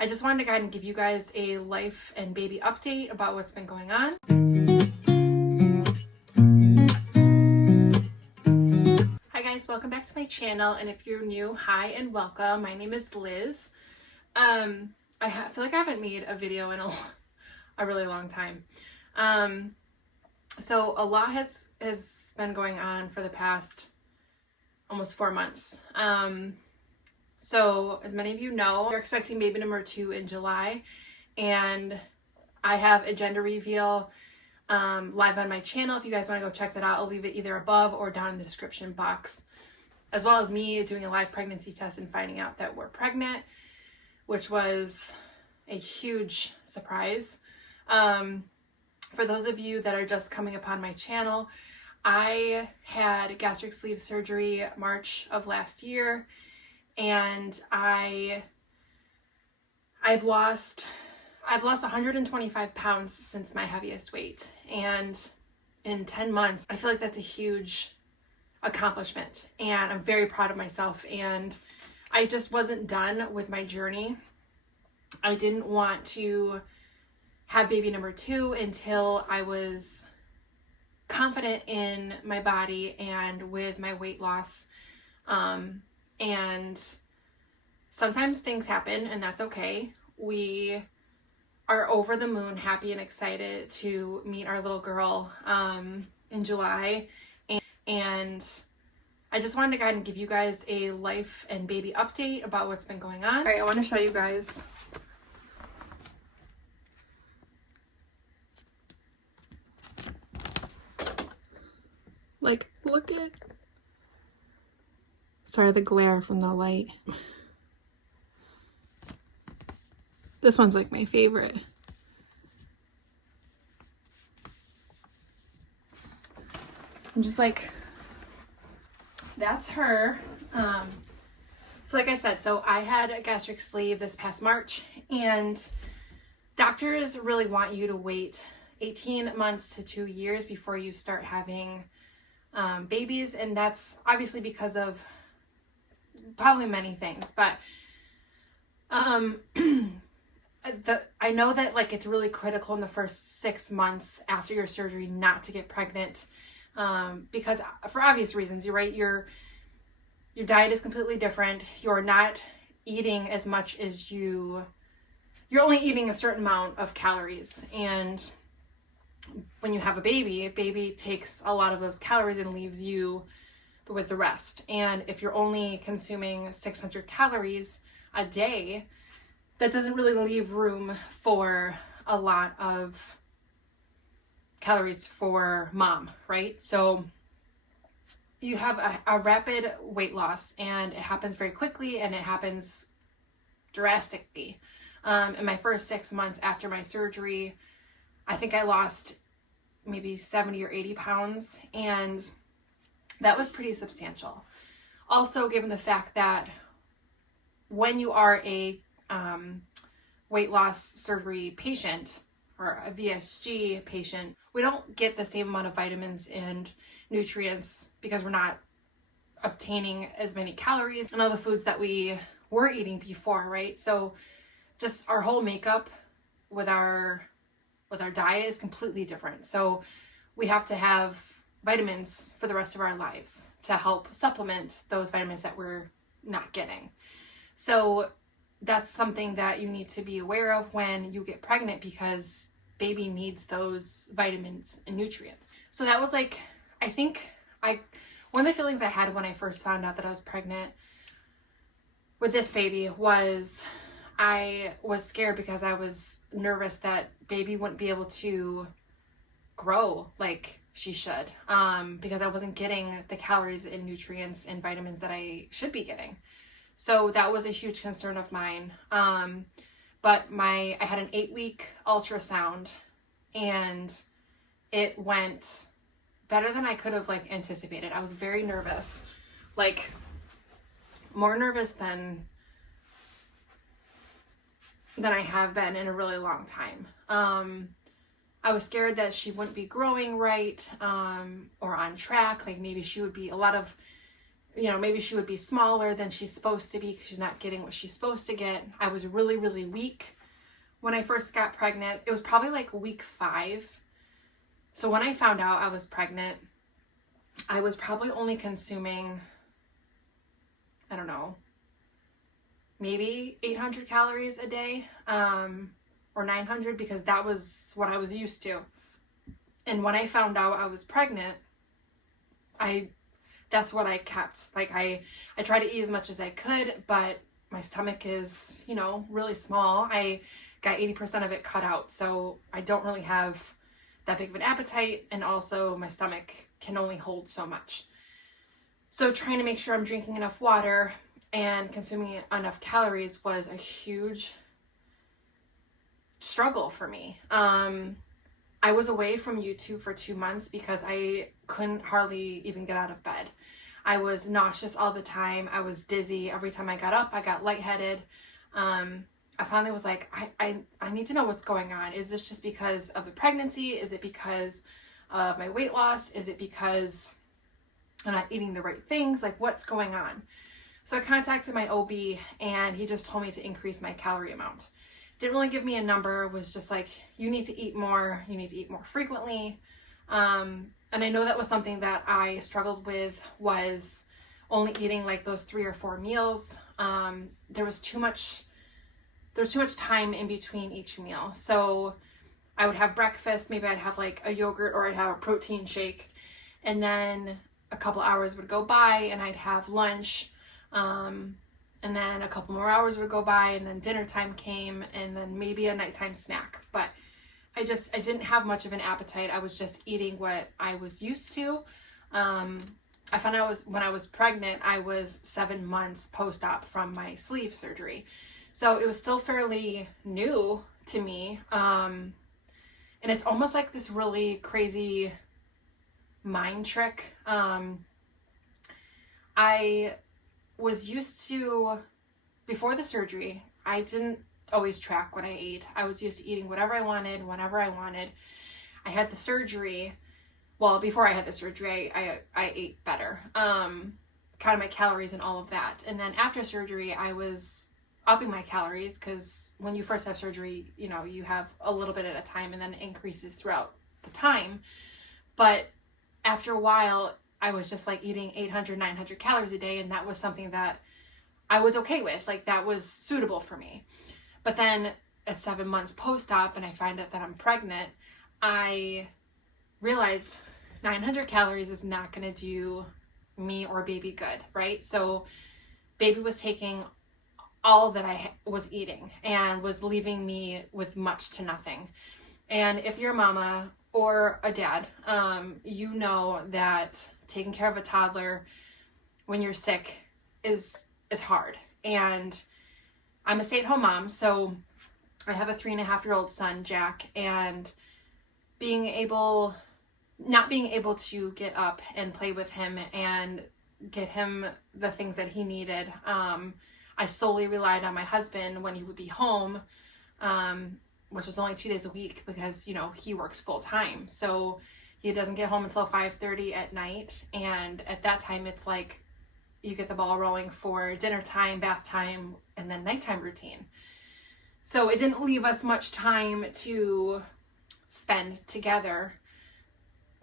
I just wanted to go ahead and give you guys a life and baby update about what's been going on. Hi guys, welcome back to my channel, and if you're new, hi and welcome. My name is Liz. I feel like I haven't made a video in a really long time. So a lot has been going on for the past almost 4 months. So as many of you know, we're expecting baby number 2 in July, and I have a gender reveal live on my channel. If you guys want to go check that out, I'll leave it either above or down in the description box, as well as me doing a live pregnancy test and finding out that we're pregnant, which was a huge surprise. For those of you that are just coming upon my channel, I had gastric sleeve surgery March of last year, and I've lost 125 pounds since my heaviest weight, and in 10 months I feel like that's a huge accomplishment, and I'm very proud of myself. And I just wasn't done with my journey. I didn't want to have baby number 2 until I was confident in my body and with my weight loss. And sometimes things happen, and that's okay. We are over the moon happy and excited to meet our little girl in July. And I just wanted to go ahead and give you guys a life and baby update about what's been going on. All right, I want to show you guys. Like, look at, sorry, the glare from the light. This one's like my favorite. I'm just like, that's her. So like I said, so I had a gastric sleeve this past March, and doctors really want you to wait 18 months to 2 years before you start having babies. And that's obviously because of probably many things, but I know that like it's really critical in the first 6 months after your surgery not to get pregnant, because for obvious reasons. You're right, your diet is completely different. You're not eating as much as you're only eating a certain amount of calories, and when you have a baby takes a lot of those calories and leaves you with the rest. And if you're only consuming 600 calories a day, that doesn't really leave room for a lot of calories for mom, right? So you have a rapid weight loss, and it happens very quickly, and it happens drastically. In my first 6 months after my surgery, I think I lost maybe 70 or 80 pounds, and that was pretty substantial. Also, given the fact that when you are a weight loss surgery patient or a VSG patient, we don't get the same amount of vitamins and nutrients because we're not obtaining as many calories and all the foods that we were eating before, right? So just our whole makeup with our diet is completely different. So we have to have vitamins for the rest of our lives to help supplement those vitamins that we're not getting. So that's something that you need to be aware of when you get pregnant, because baby needs those vitamins and nutrients. So that was like, I think one of the feelings I had when I first found out that I was pregnant with this baby was I was scared, because I was nervous that baby wouldn't be able to grow like she should, because I wasn't getting the calories and nutrients and vitamins that I should be getting. So that was a huge concern of mine. But I had an 8-week ultrasound, and it went better than I could have like anticipated. I was very nervous, like more nervous than I have been in a really long time. I was scared that she wouldn't be growing right, or on track. Like maybe she would be maybe she would be smaller than she's supposed to be because she's not getting what she's supposed to get. I was really, really weak when I first got pregnant. It was probably like week 5. So when I found out I was pregnant, I was probably only consuming, I don't know, maybe 800 calories a day, or 900, because that was what I was used to. And when I found out I was pregnant, that's what I kept. Like I tried to eat as much as I could, but my stomach is, really small. I got 80% of it cut out. So I don't really have that big of an appetite. And also my stomach can only hold so much. So trying to make sure I'm drinking enough water and consuming enough calories was a huge struggle for me. I was away from YouTube for 2 months because I couldn't hardly even get out of bed. I was nauseous all the time. I was dizzy. Every time I got up, I got lightheaded. I finally was like, I need to know what's going on. Is this just because of the pregnancy? Is it because of my weight loss? Is it because I'm not eating the right things? Like, what's going on? So I contacted my OB and he just told me to increase my calorie amount. Didn't really give me a number, was just like, you need to eat more, you need to eat more frequently. And I know that was something that I struggled with, was only eating like those 3 or 4 meals. There was too much time in between each meal. So I would have breakfast, maybe I'd have like a yogurt or I'd have a protein shake. And then a couple hours would go by and I'd have lunch. And then a couple more hours would go by and then dinner time came and then maybe a nighttime snack. But I didn't have much of an appetite. I was just eating what I was used to. I found out when I was pregnant, I was 7 months post-op from my sleeve surgery. So it was still fairly new to me. And it's almost like this really crazy mind trick. I was used to, before the surgery, I didn't always track what I ate. I was used to eating whatever I wanted, whenever I wanted. I had the surgery. Well, before I had the surgery, I ate better. Counted my calories and all of that. And then after surgery, I was upping my calories because when you first have surgery, you have a little bit at a time and then it increases throughout the time. But after a while, I was just like eating 800, 900 calories a day. And that was something that I was okay with. Like that was suitable for me. But then at 7 months post-op and I find out that I'm pregnant, I realized 900 calories is not going to do me or baby good, right? So baby was taking all that I was eating and was leaving me with much to nothing. And if you're a mama or a dad, you know that taking care of a toddler when you're sick is hard. And I'm a stay-at-home mom, so I have a 3.5-year-old son, Jack, and not being able to get up and play with him and get him the things that he needed. I solely relied on my husband when he would be home, which was only 2 days a week because, he works full time. So he doesn't get home until 5:30 at night. And at that time, it's like you get the ball rolling for dinner time, bath time, and then nighttime routine. So it didn't leave us much time to spend together.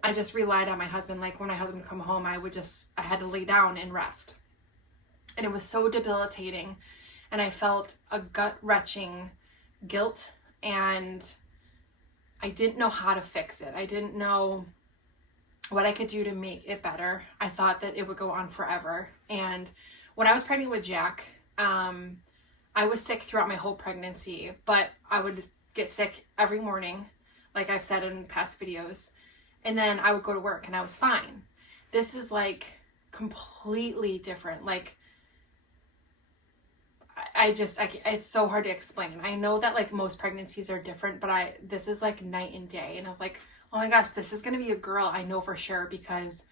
I just relied on my husband. Like when my husband would come home, I had to lay down and rest. And it was so debilitating. And I felt a gut-wrenching guilt. And I didn't know how to fix it. I didn't know what I could do to make it better. I thought that it would go on forever. And when I was pregnant with Jack, I was sick throughout my whole pregnancy, but I would get sick every morning, like I've said in past videos. And then I would go to work and I was fine. This is like completely different. Like it's so hard to explain. I know that like most pregnancies are different, but this is like night and day. And I was like, oh my gosh, this is going to be a girl. I know for sure because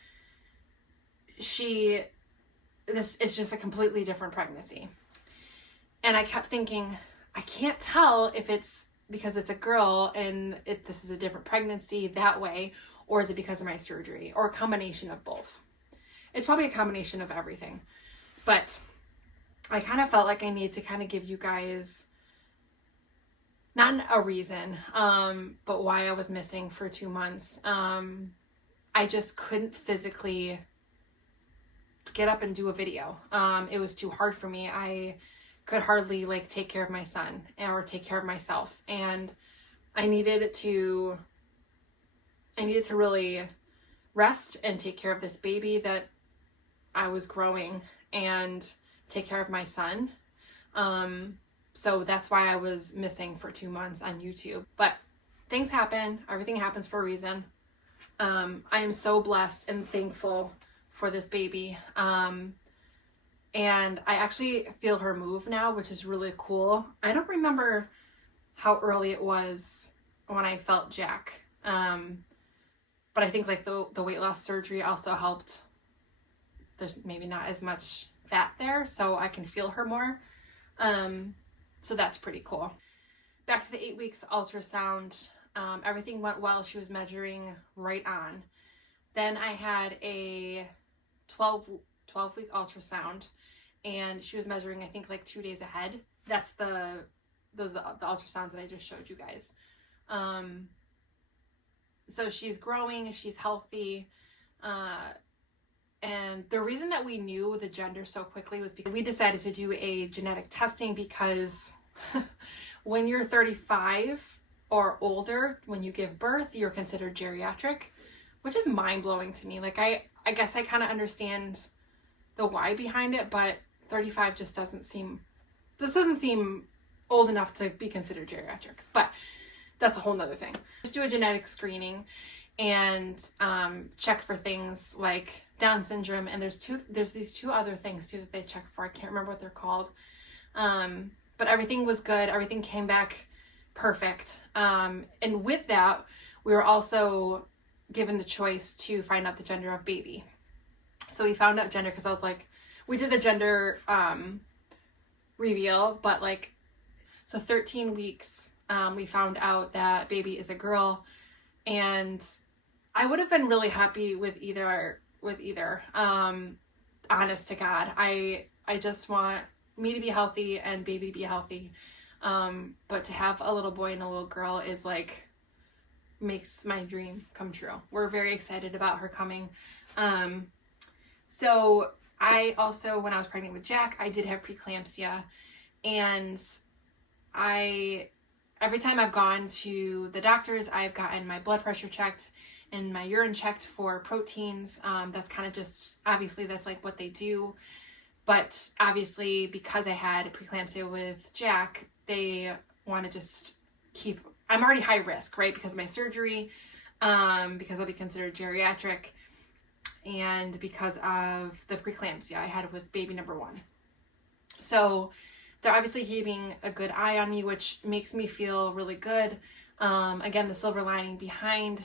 this is just a completely different pregnancy. And I kept thinking, I can't tell if it's because it's a girl and this is a different pregnancy that way, or is it because of my surgery, or a combination of both? It's probably a combination of everything. But I kind of felt like I need to kind of give you guys not a reason, but why I was missing for 2 months. I just couldn't physically get up and do a video. It was too hard for me. I could hardly like take care of my son or take care of myself, and I needed to really rest and take care of this baby that I was growing and take care of my son. So that's why I was missing for 2 months on YouTube. But things happen. Everything happens for a reason. I am so blessed and thankful for this baby. And I actually feel her move now, which is really cool. I don't remember how early it was when I felt Jack. But I think like the weight loss surgery also helped. There's maybe not as much fat there, so I can feel her more. So that's pretty cool. Back to the 8 weeks ultrasound. Everything went well. She was measuring right on. Then I had a 12-week ultrasound, and she was measuring, I think, like 2 days ahead. That's the ultrasounds that I just showed you guys. So she's growing, she's healthy. And the reason that we knew the gender so quickly was because we decided to do a genetic testing, because when you're 35 or older, when you give birth, you're considered geriatric, which is mind-blowing to me. Like I guess I kind of understand the why behind it, but 35 just doesn't seem old enough to be considered geriatric. But that's a whole nother thing. Just do a genetic screening and check for things like Down syndrome, and there's these 2 other things too that they check for. I can't remember what they're called. But everything was good. Everything came back perfect. And with that, we were also given the choice to find out the gender of baby. So we found out gender because I was like, we did the gender reveal, but like, so 13 weeks, we found out that baby is a girl, and I would have been really happy with either. Honest to God, I just want me to be healthy and baby to be healthy. But to have a little boy and a little girl is like, makes my dream come true. We're very excited about her coming. So I also, when I was pregnant with Jack, I did have preeclampsia, and every time I've gone to the doctors, I've gotten my blood pressure checked and my urine checked for proteins. That's kind of just, obviously that's like what they do. But obviously because I had preeclampsia with Jack, they want to just keep, I'm already high risk, right? Because of my surgery, because I'll be considered geriatric, and because of the preeclampsia I had with baby number 1. So they're obviously keeping a good eye on me, which makes me feel really good. Again, the silver lining behind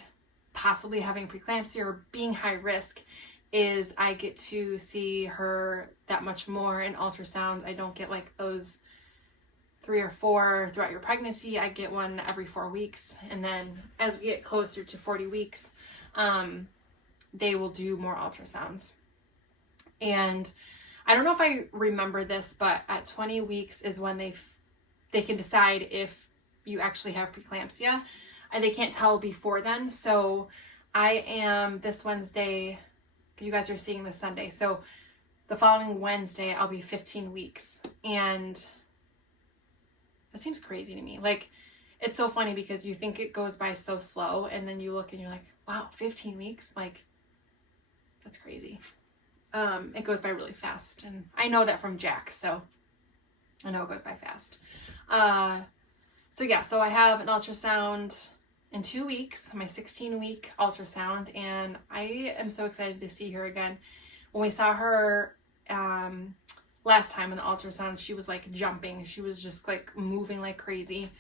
possibly having preeclampsia or being high risk is I get to see her that much more in ultrasounds. I don't get like those 3 or 4 throughout your pregnancy. I get one every 4 weeks. And then as we get closer to 40 weeks, they will do more ultrasounds. And I don't know if I remember this, but at 20 weeks is when they can decide if you actually have preeclampsia. And they can't tell before then. So I am this Wednesday, you guys are seeing this Sunday. So the following Wednesday, I'll be 15 weeks. And that seems crazy to me. Like, it's so funny because you think it goes by so slow, and then you look and you're like, wow, 15 weeks? Like, that's crazy. It goes by really fast. And I know that from Jack, so I know it goes by fast. So yeah, so I have an ultrasound in 2 weeks, my 16-week ultrasound, and I am so excited to see her again. When we saw her last time in the ultrasound, she was like jumping. She was just like moving like crazy.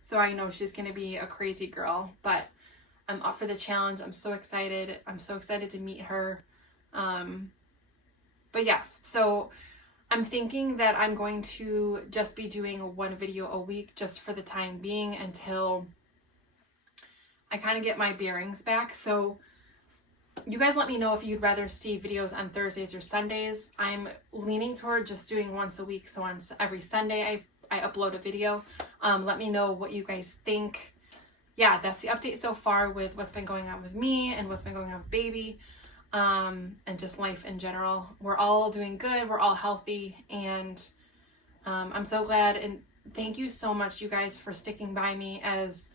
So I know she's going to be a crazy girl, but I'm up for the challenge. I'm so excited. I'm so excited to meet her. But yes, so I'm thinking that I'm going to just be doing 1 video a week just for the time being until I kind of get my bearings back. So You guys let me know if you'd rather see videos on Thursdays or Sundays. I'm leaning toward just doing once a week. So once every Sunday I upload a video. Let me know what you guys think. Yeah, that's the update so far with what's been going on with me and what's been going on with baby, and just life in general. We're all doing good. We're all healthy, and I'm so glad. And thank you so much, you guys, for sticking by me as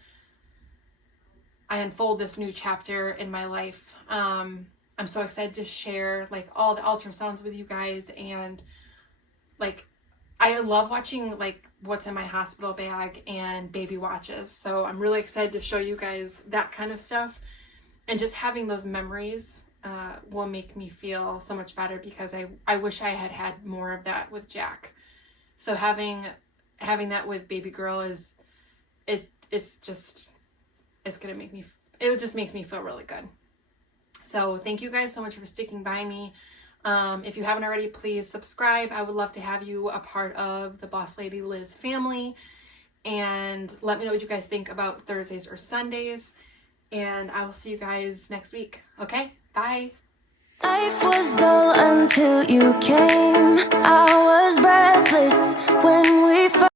I unfold this new chapter in my life. I'm so excited to share like all the ultrasounds with you guys, and like I love watching like what's in my hospital bag and baby watches. So I'm really excited to show you guys that kind of stuff, and just having those memories will make me feel so much better, because I wish I had had more of that with Jack. So having that with baby girl it's gonna make me, it just makes me feel really good. So thank you guys so much for sticking by me. If you haven't already, please subscribe. I would love to have you a part of the Boss Lady Liz family, and let me know what you guys think about Thursdays or Sundays, and I will see you guys next week. Okay, bye. Life was dull until you came. I was breathless,